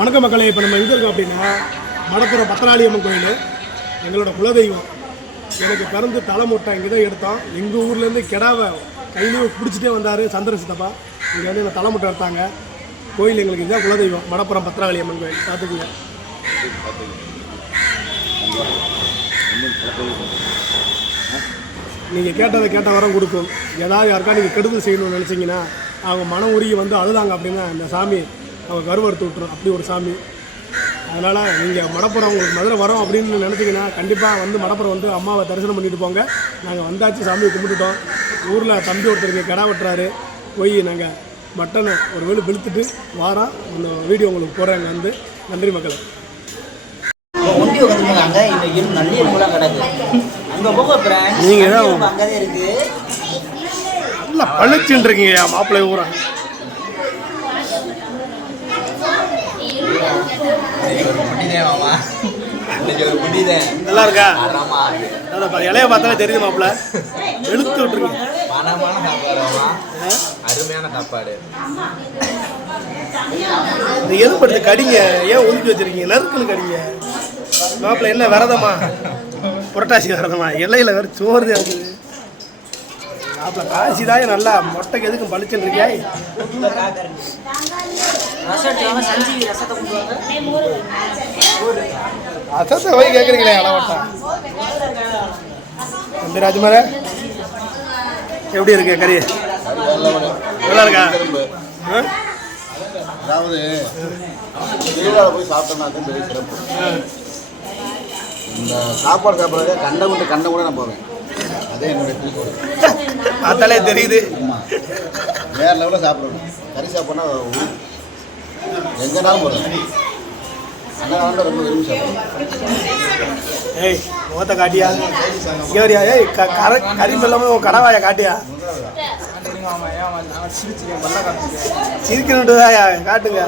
வணக்க மக்களே, இப்போ நம்ம எங்கே இருக்கோம் அப்படின்னா மடப்புறம் பத்திராளி அம்மன் கோயில், எங்களோட குலதெய்வம். எனக்கு பிறந்து தலைமுட்டை இங்கே தான் எடுத்தோம். எங்கள் ஊர்லேருந்து கிடாவை கையிலேயே பிடிச்சிட்டே வந்தார் சந்திர சித்தப்பா. இங்கே வந்து எங்கள் தலைமுட்டை எடுத்தாங்க. கோயில் எங்களுக்கு இதுதான் குலதெய்வம், மடப்புறம் பத்திராளி அம்மன் கோயில். பார்த்துக்குங்க. நீங்கள் கேட்ட வரம் கொடுக்கும். ஏதாவது யாருக்கா நீங்கள் கெடுதல் செய்யணும்னு நினச்சிங்கன்னா அவங்க மனம் உருகி வந்து அழுதாங்க அப்படின்னா அந்த சாமி அவங்க கருவறுத்து விட்டுரும். அப்படி ஒரு சாமி. அதனால் நீங்கள் மடப்புறம் உங்களுக்கு மதுரை வரோம் அப்படின்னு நினச்சிங்கன்னா கண்டிப்பாக வந்து மடப்புறம் வந்து அம்மாவை தரிசனம் பண்ணிட்டு போங்க. நாங்கள் வந்தாச்சு, சாமியை கும்பிட்டுட்டோம். ஊரில் தம்பி ஒருத்தருக்கு கிடா வெட்டுறாரு. போய் நாங்கள் மட்டனை ஒரு வேளை வெளுத்துட்டு வாரம் அந்த வீடியோ உங்களுக்கு போடுறாங்க. வந்து நன்றி மக்களே. நீங்கள் தான் நல்லா பழிச்சுன்னு இருக்கீங்க மாப்பிள்ளை ஊரா. நல்லா இருக்கா? இலைய பார்த்தாலே தெரியுது மாப்பிள்ள. வெளுத்து விட்டுருங்க. அருமையான சாப்பாடு. இந்த எலும்படுத்து கடிங்க. ஏன் ஒதுக்கி வச்சிருக்கீங்க? நறுக்குன்னு கடிங்க மாப்பிள்ள. என்ன விரதமா? புரட்டாசி விரதமா? இலையில வேறு சோறு தான் இருக்குது மாப்பிள்ள. காசி தான் நல்லா மொட்டைக்கு எதுக்கும் பழிச்சுன்னு இருக்கியா? ரசத்தை போய் கேட்குறீங்களே அளவட்டா. தம்பி ராஜ்குமார எப்படி இருக்கு கறி? நல்லா இருக்கா? அதாவது திருவிழாவில் போய் சாப்பிட்டோம்னா பெரிய சிறப்பு. இந்த சாப்பாடு சாப்பிட்றத கண்ட கூட நான் போவேன். அதே என்னுடைய குறிக்கோள். பார்த்தாலே தெரியுது. வேறு லெவலில் சாப்பிடணும். கறி சாப்பிட்னா எங்கேனாலும் போகிறேன். அண்ணா ரொம்ப விரும்பி சாப்பிடுவேன். ஏய் முகத்தை காட்டியா? இங்கேயா? ஏய் கறி இல்லாமல் உன் கடவாயா காட்டியா? சிரிக்கணுன்றதா காட்டுங்க.